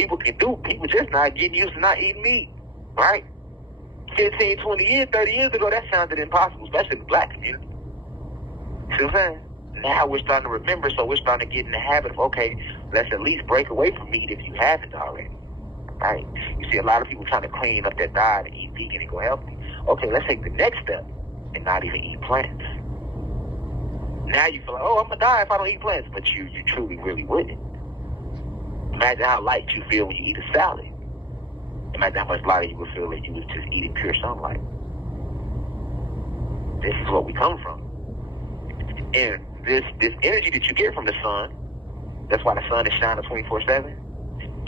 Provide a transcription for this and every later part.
people can do. People just not getting used to not eating meat, right? 15, 20 years, 30 years ago, that sounded impossible, especially in the black community. See what I'm saying? Now we're starting to remember, so we're starting to get in the habit of, okay, let's at least break away from meat if you haven't already, right? You see a lot of people trying to clean up their diet and eat vegan and go healthy. Okay, let's take the next step and not even eat plants. Now you feel like, oh, I'm going to die if I don't eat plants, but you truly really wouldn't. Imagine how light you feel when you eat a salad. Imagine how much lighter you would feel if you was just eating pure sunlight. This is what we come from. And this energy that you get from the sun, that's why the sun is shining 24/7.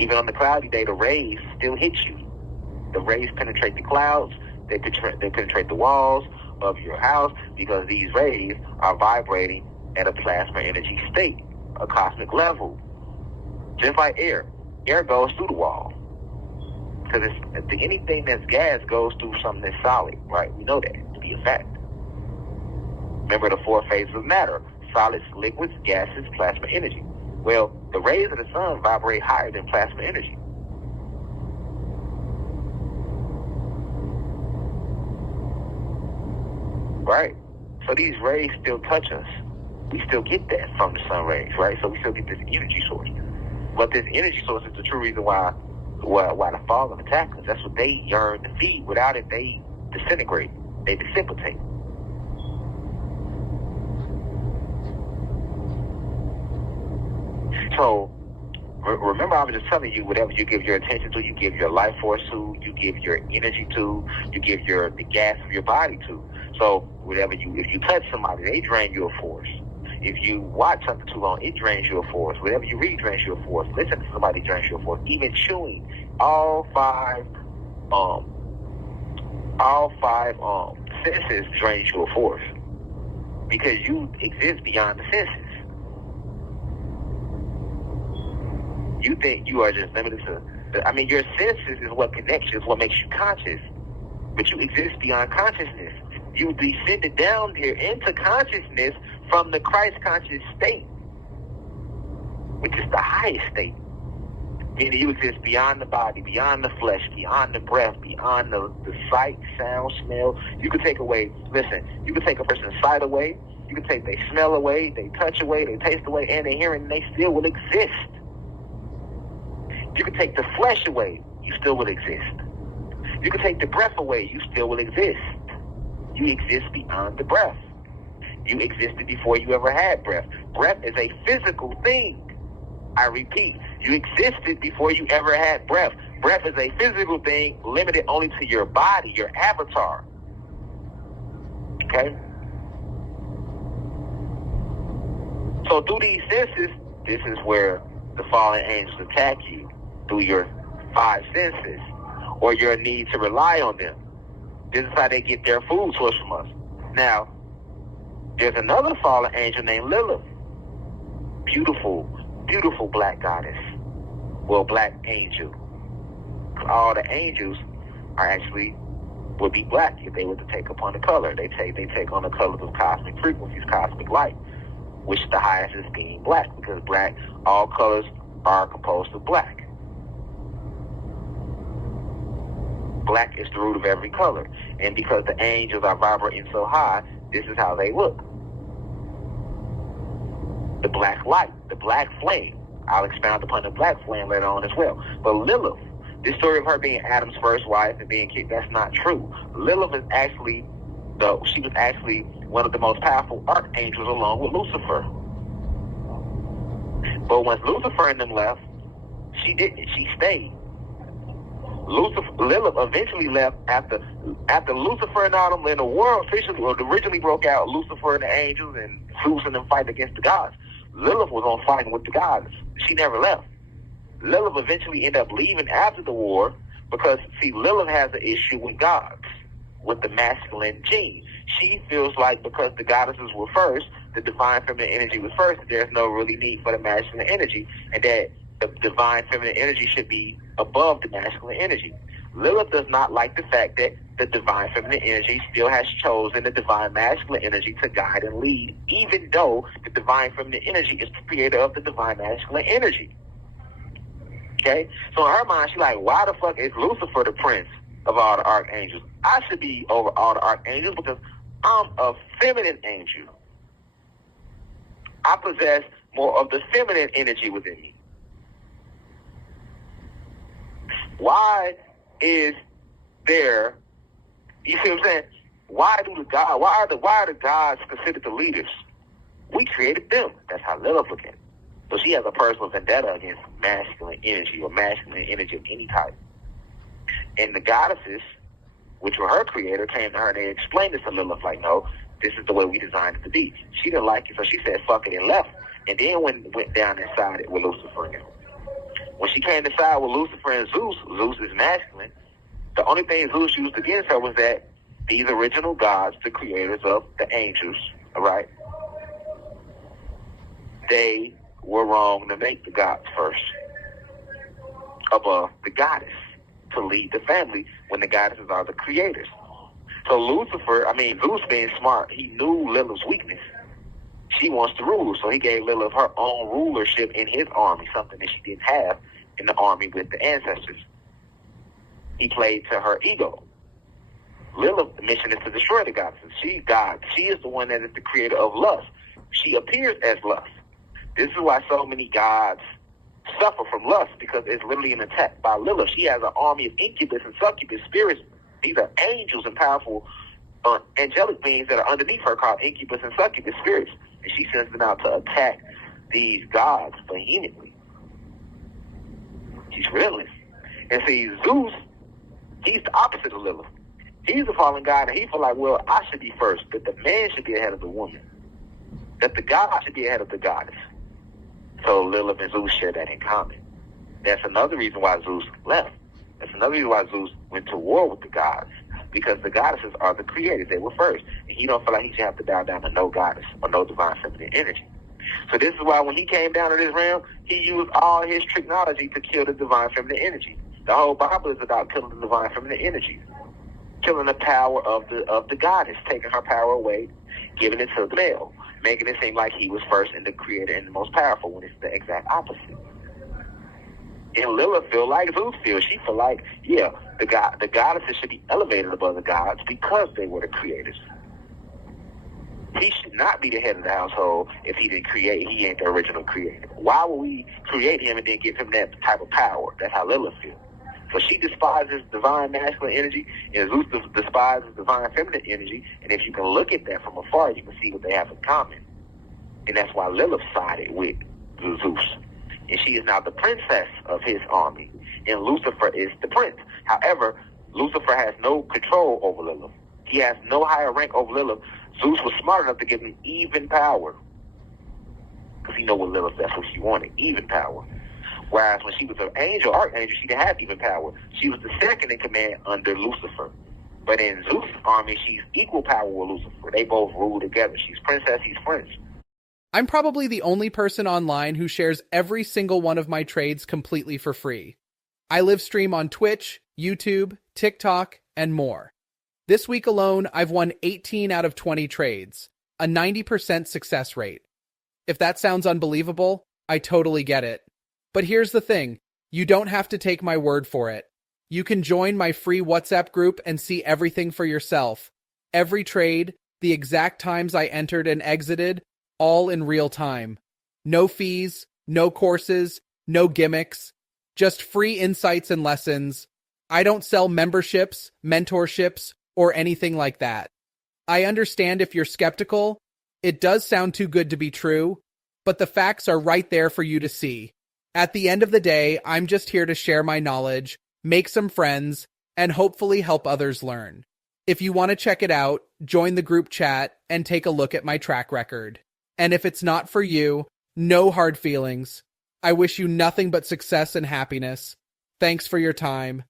Even on the cloudy day, the rays still hit you. The rays penetrate the clouds. They penetrate the walls of your house because these rays are vibrating at a plasma energy state, a cosmic level. Just like air. Air goes through the wall. Because anything that's gas goes through something that's solid, right? We know that to be a fact. Remember the 4 phases of matter: solids, liquids, gases, plasma energy. Well, the rays of the sun vibrate higher than plasma energy. Right? So these rays still touch us. We still get that from the sun rays, right? So we still get this energy source. But this energy source is the true reason why the fallen attack us. That's what they yearn to feed. Without it, they disintegrate. They dissipate. So, remember I was just telling you, whatever you give your attention to, you give your life force to, you give your energy to, you give the gas of your body to. So, if you touch somebody, they drain your force. If you watch something too long, it drains your force. Whatever you read drains your force. Listen to somebody drains your force. Even chewing, all five senses drains your force because you exist beyond the senses. You think you are just limited to, your senses is what connects you, is what makes you conscious. But you exist beyond consciousness. You descended down here into consciousness from the Christ conscious state, which is the highest state. Meaning you exist beyond the body, beyond the flesh, beyond the breath, beyond the sight, sound, smell. You can take a person's sight away, you can take their smell away, they touch away, they taste away, and their hearing, and they still will exist. You can take the flesh away, you still will exist. You can take the breath away, you still will exist. You exist beyond the breath. You existed before you ever had breath. Breath is a physical thing. I repeat, you existed before you ever had breath. Breath is a physical thing limited only to your body, your avatar. Okay? So through these senses, this is where the fallen angels attack you, through your 5 senses, or your need to rely on them. This is how they get their food source from us. Now, there's another fallen angel named Lilith. Beautiful, beautiful black goddess. Well, black angel. All the angels would be black if they were to take upon the color. They take on the colors of cosmic frequencies, cosmic light, which the highest is being black, because black, all colors are composed of black. Black is the root of every color. And because the angels are vibrating so high, this is how they look. The black light, the black flame. I'll expound upon the black flame later on as well. But Lilith, this story of her being Adam's first wife and being kicked, that's not true. Lilith is actually one of the most powerful archangels along with Lucifer. But once Lucifer and them left, she didn't. She stayed. Lilith eventually left after Lucifer and all them, and the war originally broke out. Lucifer and the angels and Zeus and them fighting against the gods. Lilith was on fighting with the gods. She never left. Lilith eventually ended up leaving after the war because, see, Lilith has an issue with gods, with the masculine gene. She feels like because the goddesses were first, the divine feminine energy was first, that there's no really need for the masculine energy, and that the divine feminine energy should be above the masculine energy. Lilith does not like the fact that the divine feminine energy still has chosen the divine masculine energy to guide and lead, even though the divine feminine energy is the creator of the divine masculine energy. Okay? So in her mind, she's like, why the fuck is Lucifer the prince of all the archangels? I should be over all the archangels because I'm a feminine angel. I possess more of the feminine energy within me. Why is there, you see what I'm saying? Why are the gods considered the leaders? We created them. That's how Lilith look at it. So she has a personal vendetta against masculine energy or masculine energy of any type. And the goddesses, which were her creator, came to her and they explained this to Lilith like, no, this is the way we designed it to be. She didn't like it, so she said fuck it and left. And then went down inside it with Lucifer and them. When she came inside with Lucifer and Zeus, Zeus is masculine. The only thing Zeus used against her was that these original gods, the creators of the angels, all right, they were wrong to make the gods first above the goddess to lead the family when the goddesses are the creators. So Zeus being smart, he knew Lilith's weakness. She wants to rule, so he gave Lilith her own rulership in his army, something that she didn't have in the army with the ancestors. He played to her ego. Lilith's mission is to destroy the goddesses. She's God. She is the one that is the creator of lust. She appears as lust. This is why so many gods suffer from lust, because it's literally an attack by Lilith. She has an army of incubus and succubus spirits. These are angels and powerful angelic beings that are underneath her called incubus and succubus spirits. And she sends them out to attack these gods vehemently. She's relentless. And see, Zeus, he's the opposite of Lilith. He's a fallen god, and he feel like, well, I should be first, that the man should be ahead of the woman, that the god should be ahead of the goddess. So Lilith and Zeus share that in common. That's another reason why Zeus left. That's another reason why Zeus went to war with the gods, because the goddesses are the creators. They were first. And he don't feel like he should have to bow down to no goddess or no divine feminine energy. So this is why when he came down to this realm, he used all his technology to kill the divine feminine energy. The whole Bible is about killing the divine feminine energy, killing the power of the goddess, taking her power away, giving it to the male, making it seem like he was first and the creator and the most powerful, when it's the exact opposite. And Lilith feel like Zeus feels. She feel like, yeah, the goddesses should be elevated above the gods because they were the creators. He should not be the head of the household if he didn't create. He ain't the original creator. Why would we create him and then give him that type of power? That's how Lilith feels. So she despises divine masculine energy, and Zeus despises divine feminine energy. And if you can look at that from afar, you can see what they have in common. And that's why Lilith sided with Zeus. And she is now the princess of his army, and Lucifer is the prince. However, Lucifer has no control over Lilith. He has no higher rank over Lilith. Zeus was smart enough to give him even power, because he know what Lilith, that's what she wanted, even power. Whereas when she was an angel, archangel, she didn't have even power. She was the second in command under Lucifer. But in Zeus' army, she's equal power with Lucifer. They both rule together. She's princess, he's prince. I'm probably the only person online who shares every single one of my trades completely for free. I live stream on Twitch, YouTube, TikTok, and more. This week alone, I've won 18 out of 20 trades, a 90% success rate. If that sounds unbelievable, I totally get it. But here's the thing, you don't have to take my word for it. You can join my free WhatsApp group and see everything for yourself. Every trade, the exact times I entered and exited, all in real time. No fees, no courses, no gimmicks, just free insights and lessons. I don't sell memberships, mentorships, or anything like that. I understand if you're skeptical. It does sound too good to be true, but the facts are right there for you to see. At the end of the day, I'm just here to share my knowledge, make some friends, and hopefully help others learn. If you want to check it out, join the group chat and take a look at my track record. And if it's not for you, no hard feelings. I wish you nothing but success and happiness. Thanks for your time.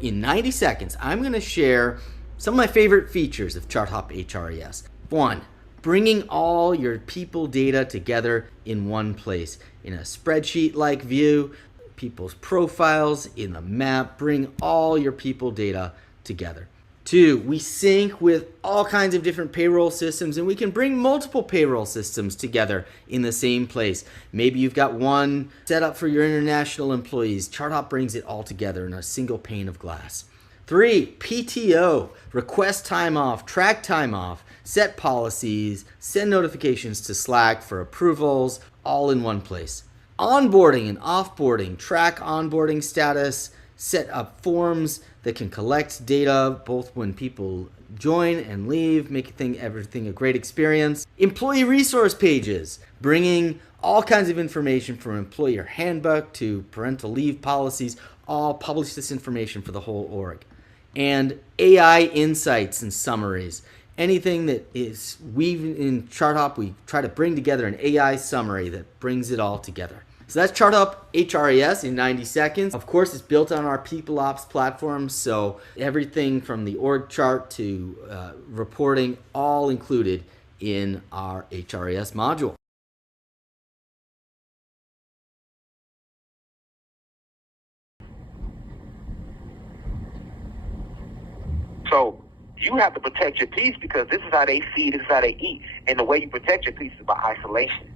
In 90 seconds, I'm going to share some of my favorite features of ChartHop HRES. 1. Bringing all your people data together in one place. In a spreadsheet-like view, people's profiles, in the map, bring all your people data together. Two, we sync with all kinds of different payroll systems, and we can bring multiple payroll systems together in the same place. Maybe you've got one set up for your international employees. ChartHop brings it all together in a single pane of glass. Three, PTO, request time off, track time off, set policies, send notifications to Slack for approvals, all in one place. Onboarding and offboarding, track onboarding status, set up forms that can collect data both when people join and leave, making everything a great experience. Employee resource pages, bringing all kinds of information from employer handbook to parental leave policies, all publish this information for the whole org. And AI insights and summaries. Anything that is weaved in ChartHop, we try to bring together an AI summary that brings it all together. So that's ChartHop HRES in 90 seconds. Of course, it's built on our PeopleOps platform, so everything from the org chart to reporting, all included in our HRES module. So you have to protect your peace because this is how they feed, this is how they eat. And the way you protect your peace is by isolation.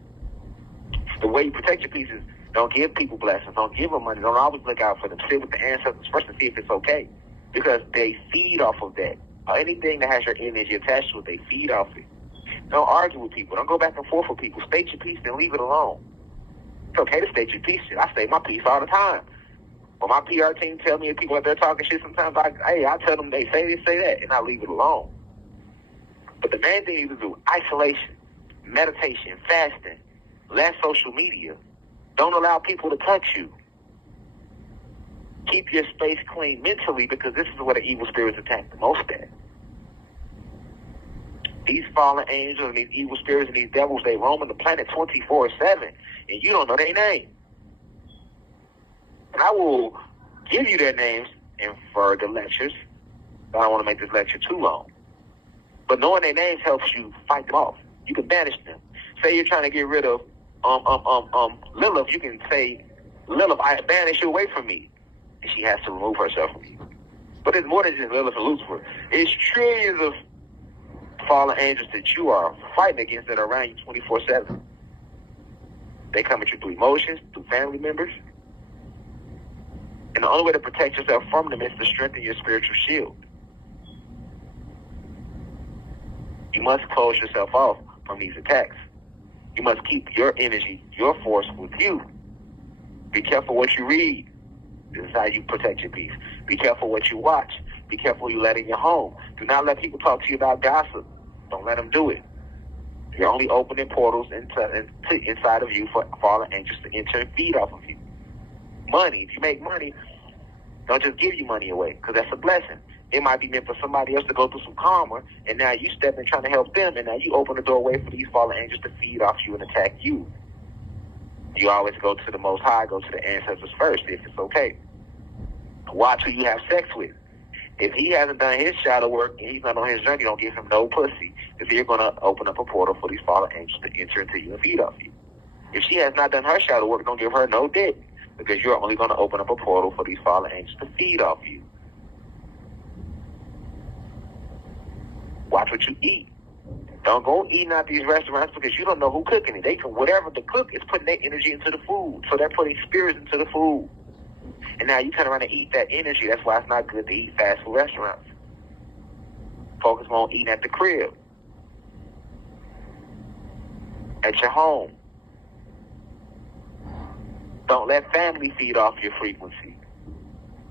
The way you protect your peace is don't give people blessings, don't give them money, don't always look out for them. Sit with the ancestors first and see if it's okay. Because they feed off of that. Anything that has your energy attached to it, they feed off it. Don't argue with people. Don't go back and forth with people. State your peace and leave it alone. It's okay to state your peace. I state my peace all the time. When my PR team tell me if people out there talking shit, sometimes I tell them they say this, say that, and I leave it alone. But the main thing you need to do, isolation, meditation, fasting, less social media. Don't allow people to touch you. Keep your space clean mentally because this is where the evil spirits attack the most at. These fallen angels and these evil spirits and these devils, they roam the planet 24/7, and you don't know their name. And I will give you their names in further lectures. I don't want to make this lecture too long. But knowing their names helps you fight them off. You can banish them. Say you're trying to get rid of Lilith, you can say, Lilith, I banish you away from me. And she has to remove herself from you. But it's more than just Lilith and Lucifer. It's trillions of fallen angels that you are fighting against that are around you 24/7. They come at you through emotions, through family members. And the only way to protect yourself from them is to strengthen your spiritual shield. You must close yourself off from these attacks. You must keep your energy, your force with you. Be careful what you read. This is how you protect your peace. Be careful what you watch. Be careful what you let in your home. Do not let people talk to you about gossip. Don't let them do it. You're only opening portals inside of you for fallen angels to enter and feed off of you. Money, if you make money, don't just give you money away because that's a blessing. It might be meant for somebody else to go through some karma, and now you step in trying to help them, and now you open the doorway for these fallen angels to feed off you and attack you. You always go to the Most High, go to the ancestors first if it's okay. Watch who you have sex with. If he hasn't done his shadow work and he's not on his journey, don't give him no pussy because you're going to open up a portal for these fallen angels to enter into you and feed off you. If she has not done her shadow work, don't give her no dick because you're only going to open up a portal for these fallen angels to feed off you. Watch what you eat. Don't go eating at these restaurants because you don't know who's cooking it. They can, whatever the cook is putting their energy into the food. So they're putting spirits into the food. And now you turn around and eat that energy. That's why it's not good to eat fast food restaurants. Focus on eating at the crib. At your home. Don't let family feed off your frequency.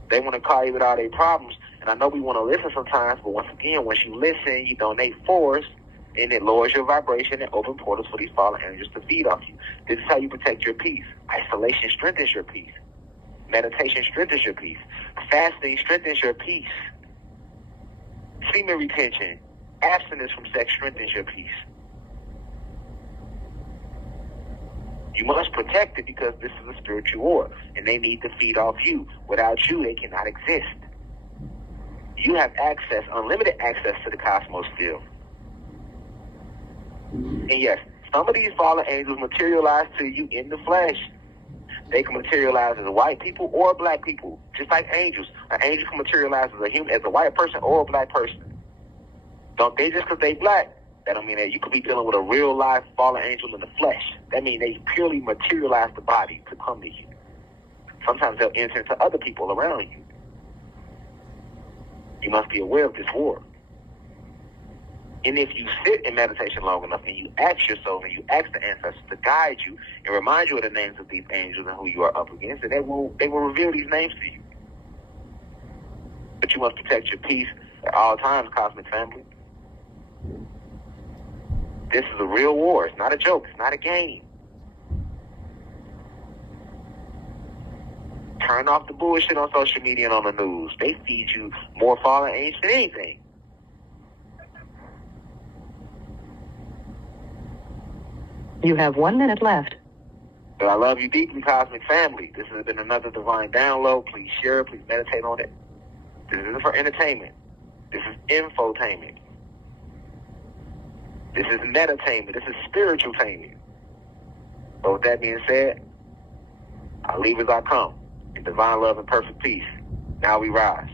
They want to call you with all their problems. And I know we want to listen sometimes, but once again, once you listen, you donate force, and it lowers your vibration and open portals for these fallen angels to feed off you. This is how you protect your peace. Isolation strengthens your peace. Meditation strengthens your peace. Fasting strengthens your peace. Semen retention, abstinence from sex strengthens your peace. You must protect it because this is a spiritual war, and they need to feed off you. Without you, they cannot exist. You have access, unlimited access to the cosmos still. And yes, some of these fallen angels materialize to you in the flesh. They can materialize as white people or black people, just like angels. An angel can materialize as a human, as a white person or a black person. Don't they just because they black? That don't mean that you could be dealing with a real life fallen angel in the flesh. That means they purely materialize the body to come to you. Sometimes they'll enter into other people around you. You must be aware of this war. And if you sit in meditation long enough and you ask your soul and you ask the ancestors to guide you and remind you of the names of these angels and who you are up against, and they will reveal these names to you. But you must protect your peace at all times, cosmic family. This is a real war. It's not a joke. It's not a game. Turn off the bullshit on social media and on the news. They feed you more fallen angels than anything. You have 1 minute left. But I love you deeply, cosmic family. This has been another divine download. Please share it. Please meditate on it. This isn't for entertainment. This is infotainment. This is meditainment. This is spiritualtainment. So with that being said, I leave as I come in divine love and perfect peace. Now we rise.